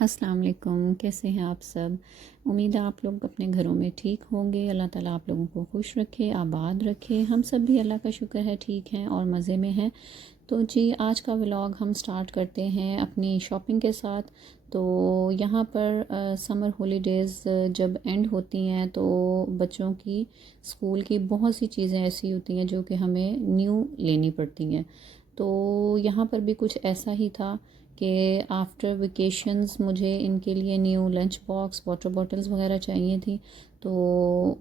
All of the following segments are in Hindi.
अस्सलाम वालेकुम, कैसे हैं आप सब। उम्मीद है आप लोग अपने घरों में ठीक होंगे। अल्लाह ताला आप लोगों को खुश रखे, आबाद रखे। हम सब भी अल्लाह का शुक्र है ठीक हैं और मज़े में हैं। तो जी आज का व्लॉग हम स्टार्ट करते हैं अपनी शॉपिंग के साथ। तो यहाँ पर समर हॉलीडेज़ जब एंड होती हैं तो बच्चों की स्कूल की बहुत सी चीज़ें ऐसी होती हैं जो कि हमें न्यू लेनी पड़ती हैं। तो यहाँ पर भी कुछ ऐसा ही था कि आफ्टर वेकेशंस मुझे इनके लिए new lunch box, water bottles वगैरह चाहिए थी। तो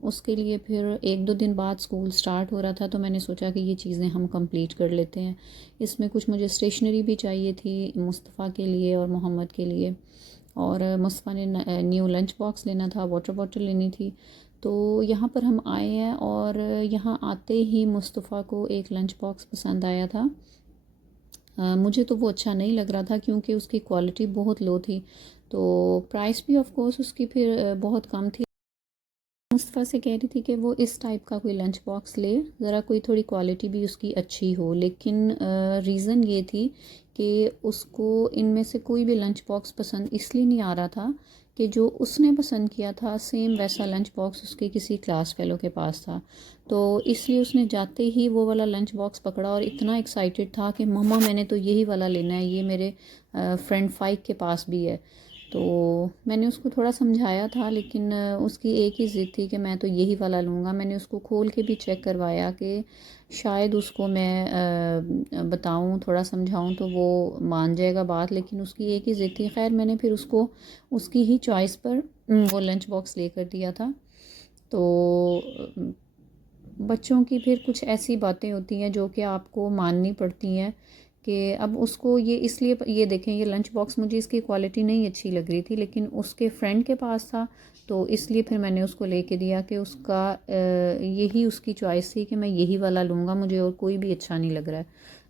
उसके लिए फिर एक दो दिन बाद स्कूल स्टार्ट हो रहा था, तो मैंने सोचा कि ये चीज़ें हम कंप्लीट कर लेते हैं। इसमें कुछ मुझे स्टेशनरी भी चाहिए थी मुस्तफ़ा के लिए और मोहम्मद के लिए, और मुस्तफ़ा ने न्यू लंच बॉक्स लेना था, वाटर बॉटल लेनी थी। तो यहाँ पर हम आए हैं और यहाँ आते ही मुस्तफ़ा को एक लंच बॉक्स पसंद आया था। मुझे तो वो अच्छा नहीं लग रहा था क्योंकि उसकी क्वालिटी बहुत लो थी। तो प्राइस भी ऑफ कोर्स उसकी फिर बहुत कम थी। मुस्तफ़ा से कह रही थी कि वो इस टाइप का कोई लंच बॉक्स ले, ज़रा कोई थोड़ी क्वालिटी भी उसकी अच्छी हो। लेकिन रीज़न ये थी कि उसको इनमें से कोई भी लंच बॉक्स पसंद इसलिए नहीं आ रहा था कि जो उसने पसंद किया था सेम वैसा लंच बॉक्स उसके किसी क्लास फेलो के पास था। तो इसलिए उसने जाते ही वो वाला लंच बॉक्स पकड़ा और इतना एक्साइटेड था कि मम्मा मैंने तो यही वाला लेना है, ये मेरे फ्रेंड फाइक के पास भी है। तो मैंने उसको थोड़ा समझाया था, लेकिन उसकी एक ही ज़िद थी कि मैं तो यही वाला लूँगा। मैंने उसको खोल के भी चेक करवाया कि शायद उसको मैं बताऊँ, थोड़ा समझाऊँ तो वो मान जाएगा बात, लेकिन उसकी एक ही ज़िद थी। ख़ैर मैंने फिर उसको उसकी ही चॉइस पर वो लंच बॉक्स लेकर दिया था। तो बच्चों की फिर कुछ ऐसी बातें होती हैं जो कि आपको माननी पड़ती हैं कि अब उसको ये इसलिए ये देखें, ये लंच बॉक्स मुझे इसकी क्वालिटी नहीं अच्छी लग रही थी, लेकिन उसके फ्रेंड के पास था तो इसलिए फिर मैंने उसको लेके दिया कि उसका यही उसकी चॉइस थी कि मैं यही वाला लूँगा, मुझे और कोई भी अच्छा नहीं लग रहा है।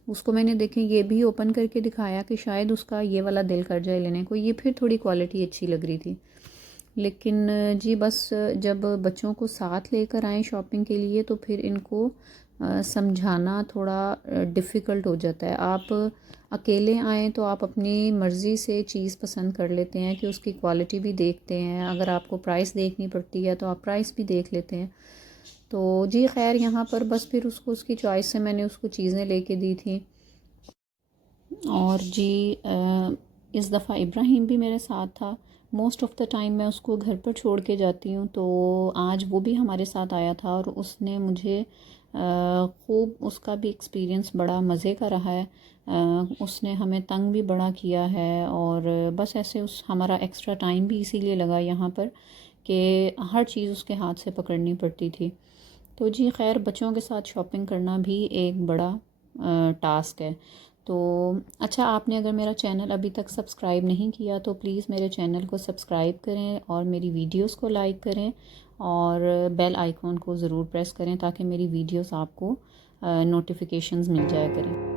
उसको मैंने देखें ये भी ओपन करके दिखाया कि शायद उसका ये वाला दिल कर जाए लेने को, ये फिर थोड़ी क्वालिटी अच्छी लग रही थी। लेकिन जी बस जब बच्चों को साथ लेकर आएँ शॉपिंग के लिए तो फिर इनको समझाना थोड़ा डिफ़िकल्ट हो जाता है। आप अकेले आएँ तो आप अपनी मर्ज़ी से चीज़ पसंद कर लेते हैं कि उसकी क्वालिटी भी देखते हैं, अगर आपको प्राइस देखनी पड़ती है तो आप प्राइस भी देख लेते हैं। तो जी ख़ैर यहाँ पर बस फिर उसको उसकी चॉइस से मैंने उसको चीज़ें लेके दी थी। और जी इस दफ़ा इब्राहिम भी मेरे साथ था। मोस्ट ऑफ़ द टाइम मैं उसको घर पर छोड़ के जाती हूँ, तो आज वो भी हमारे साथ आया था और उसने मुझे खूब, उसका भी एक्सपीरियंस बड़ा मज़े का रहा है। उसने हमें तंग भी बड़ा किया है और बस ऐसे उस हमारा एक्स्ट्रा टाइम भी इसीलिए लगा यहाँ पर कि हर चीज़ उसके हाथ से पकड़नी पड़ती थी। तो जी खैर बच्चों के साथ शॉपिंग करना भी एक बड़ा टास्क है। तो अच्छा, आपने अगर मेरा चैनल अभी तक सब्सक्राइब नहीं किया तो प्लीज़ मेरे चैनल को सब्सक्राइब करें और मेरी वीडियोस को लाइक करें और बेल आइकॉन को ज़रूर प्रेस करें ताकि मेरी वीडियोस आपको नोटिफिकेशंस मिल जाया करें।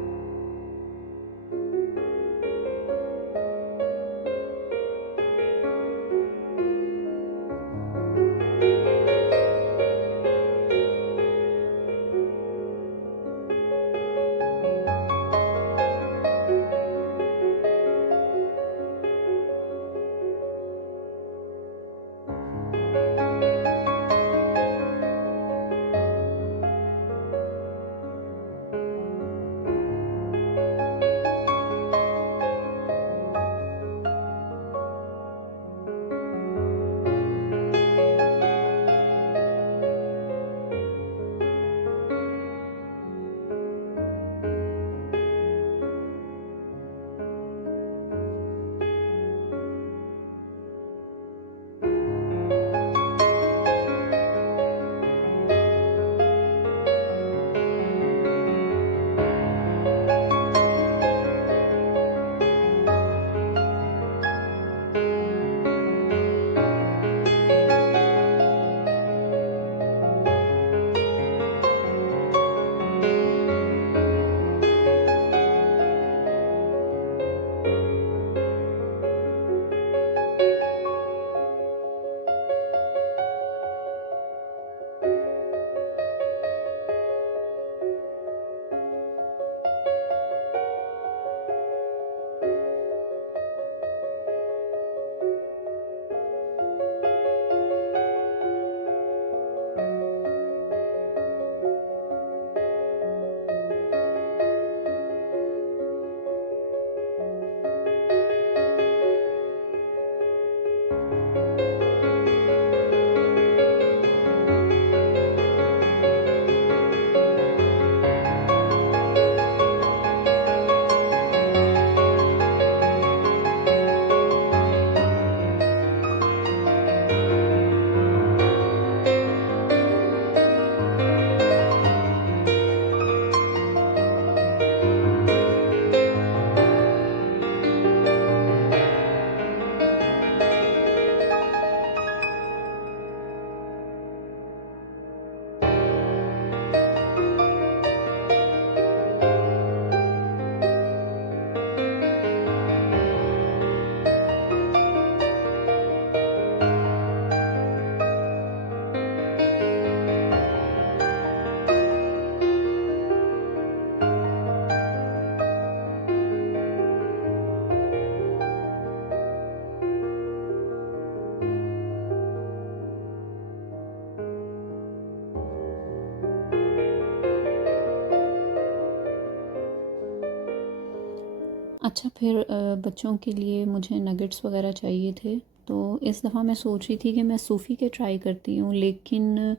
अच्छा फिर बच्चों के लिए मुझे नगेट्स वगैरह चाहिए थे। तो इस दफ़ा मैं सोच रही थी कि मैं सूफ़ी के ट्राई करती हूँ, लेकिन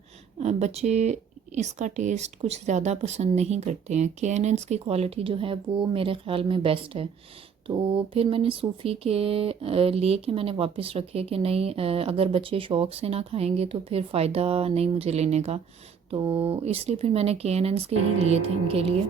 बच्चे इसका टेस्ट कुछ ज़्यादा पसंद नहीं करते हैं। K&N's की क्वालिटी जो है वो मेरे ख़्याल में बेस्ट है। तो फिर मैंने सूफ़ी के लिए के मैंने वापस रखे कि नहीं, अगर बच्चे शौक़ से ना खाएंगे तो फिर फ़ायदा नहीं मुझे लेने का। तो इसलिए फिर मैंने K&N's के ही लिए थे इनके लिए।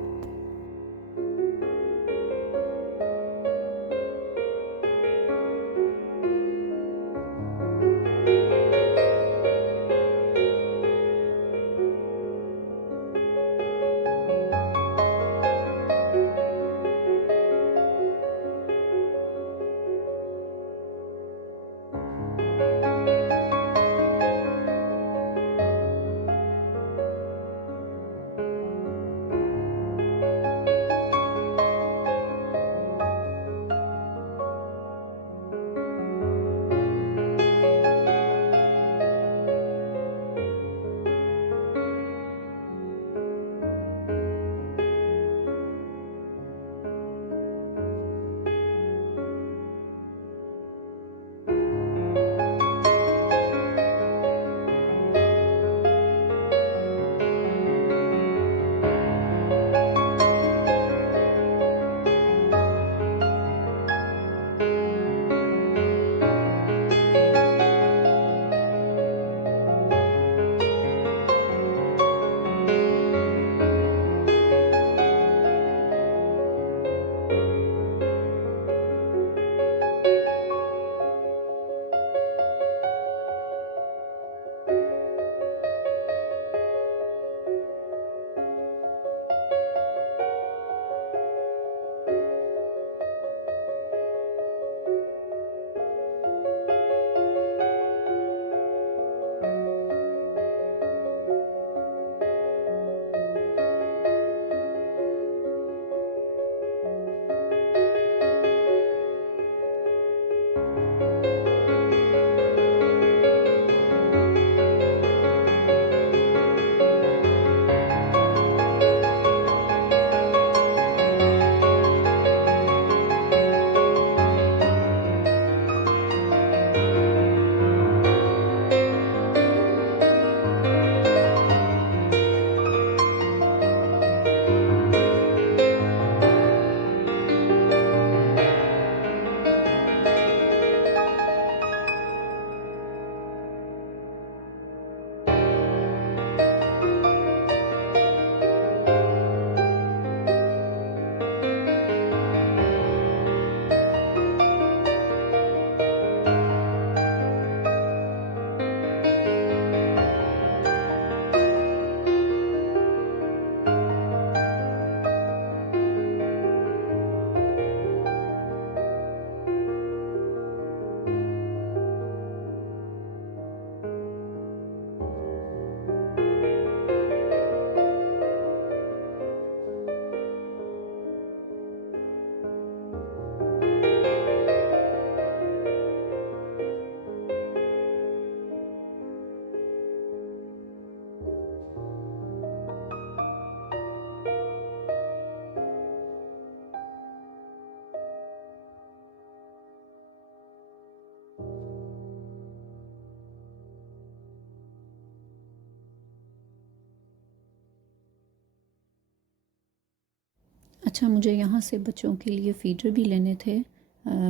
अच्छा मुझे यहाँ से बच्चों के लिए फ़ीडर भी लेने थे।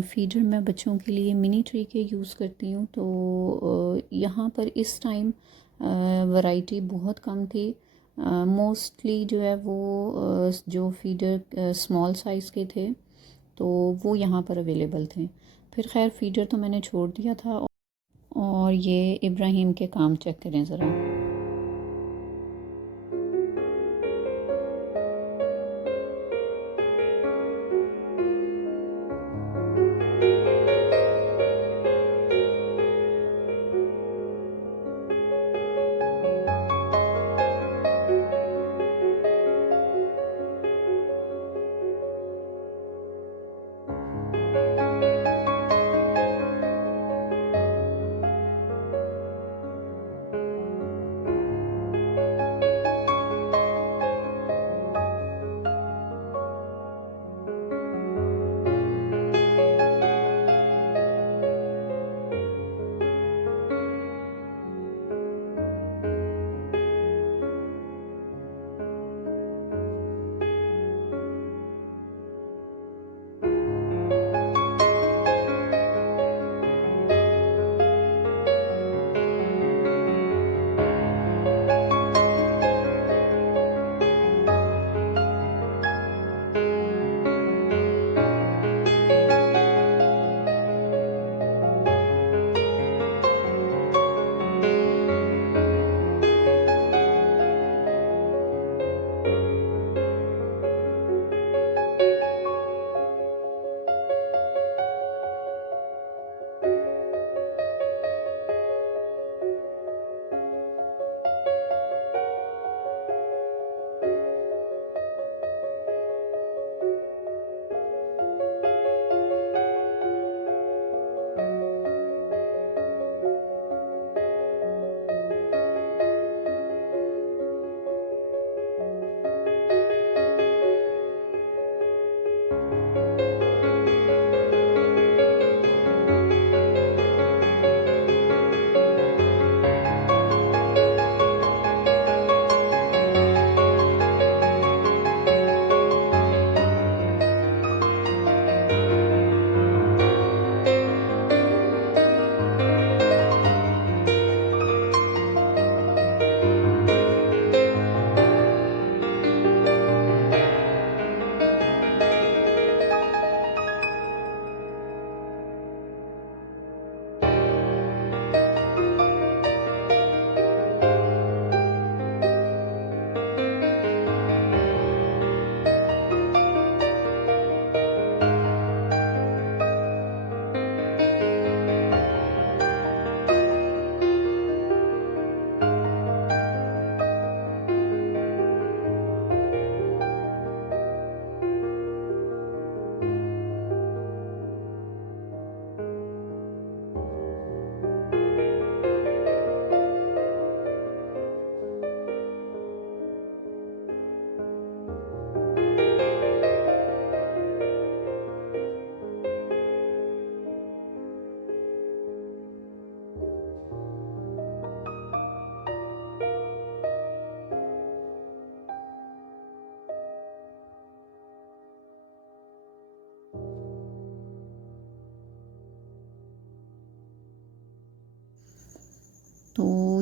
फ़ीडर मैं बच्चों के लिए मिनी ट्री के यूज़ करती हूँ। तो यहाँ पर इस टाइम वैरायटी बहुत कम थी। मोस्टली जो है वो जो फ़ीडर स्मॉल साइज़ के थे तो वो यहाँ पर अवेलेबल थे। फिर खैर फ़ीडर तो मैंने छोड़ दिया था। और ये इब्राहिम के काम चेक करें ज़रा।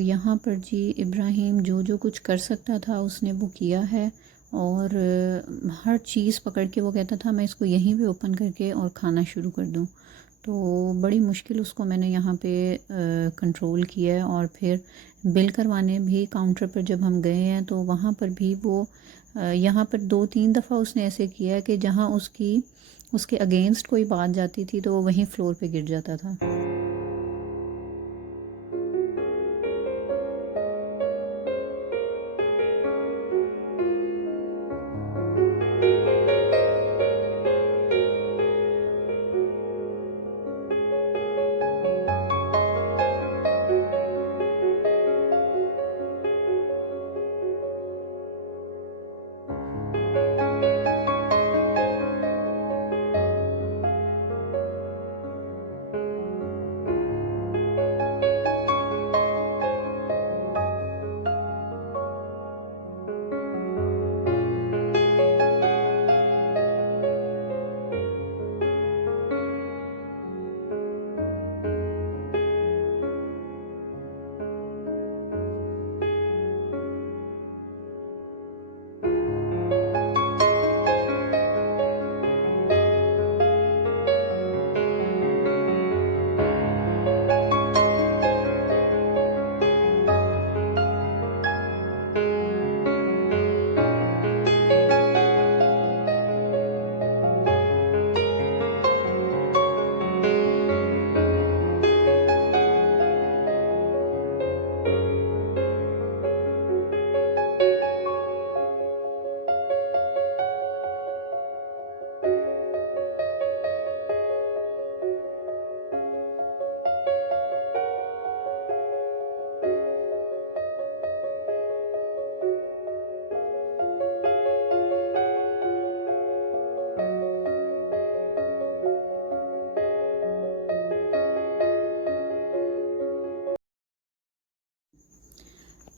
यहाँ पर जी इब्राहिम जो जो कुछ कर सकता था उसने वो किया है, और हर चीज़ पकड़ के वो कहता था मैं इसको यहीं पे ओपन करके और खाना शुरू कर दूँ। तो बड़ी मुश्किल उसको मैंने यहाँ पे कंट्रोल किया है। और फिर बिल करवाने भी काउंटर पर जब हम गए हैं तो वहाँ पर भी वो यहाँ पर 2-3 दफ़ा उसने ऐसे किया है कि जहाँ उसके अगेंस्ट कोई बात जाती थी तो वो वहीं फ्लोर पे गिर जाता था।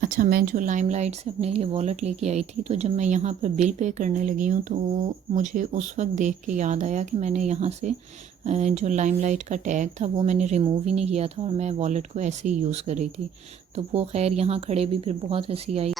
अच्छा, मैं जो लाइमलाइट से अपने लिए वॉलेट लेके आई थी, तो जब मैं यहाँ पर बिल पे करने लगी हूँ तो मुझे उस वक्त देख के याद आया कि मैंने यहाँ से जो लाइमलाइट का टैग था वो मैंने रिमूव ही नहीं किया था और मैं वॉलेट को ऐसे ही यूज़ कर रही थी। तो वो खैर यहाँ खड़े भी फिर बहुत हंसी आई।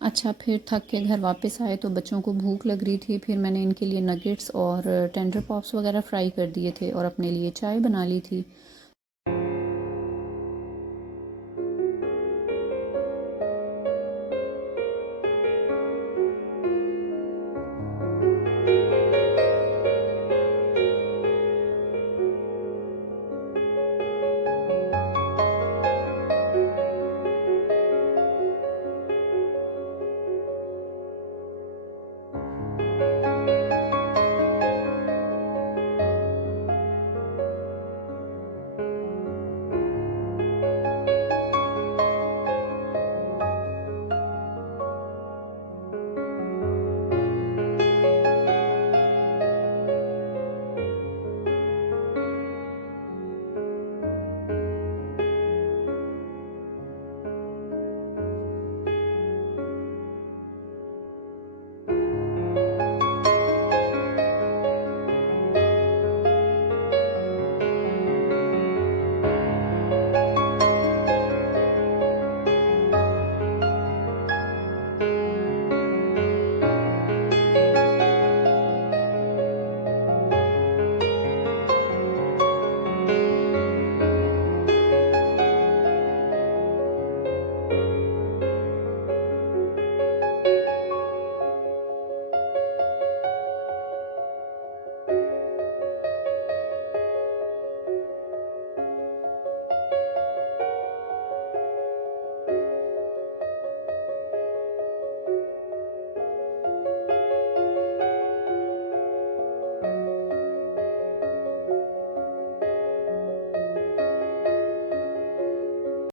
अच्छा, फिर थक के घर वापस आए तो बच्चों को भूख लग रही थी। फिर मैंने इनके लिए नगेट्स और टेंडर पॉप्स वगैरह फ्राई कर दिए थे और अपने लिए चाय बना ली थी।